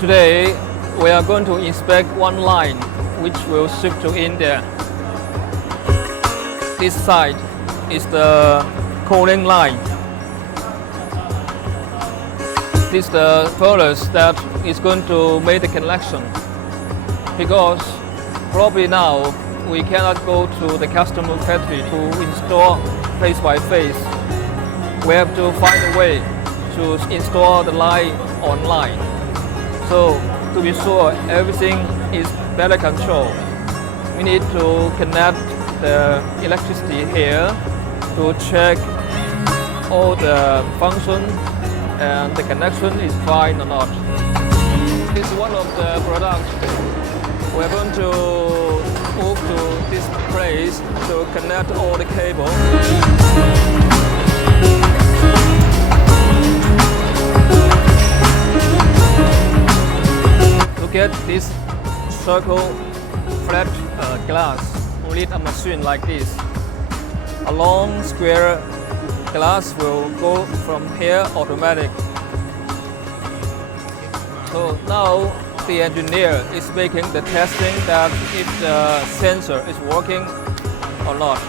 Today, we are going to inspect one line which will ship to India. This side is the cooling line. This is the furnace that is going to make the connection, because probably now we cannot go to the customer factory to install face by face. We have to find a way to install the line online. So to be sure everything is better controlled, we need to connect the electricity here to check all the function and the connection is fine or not. This is one of the products. We're going to move to this place to connect all the cable. To get this circle flat glass, we need a machine like this. A long square glass will go from here automatic. So now the engineer is making the testing that if the sensor is working or not.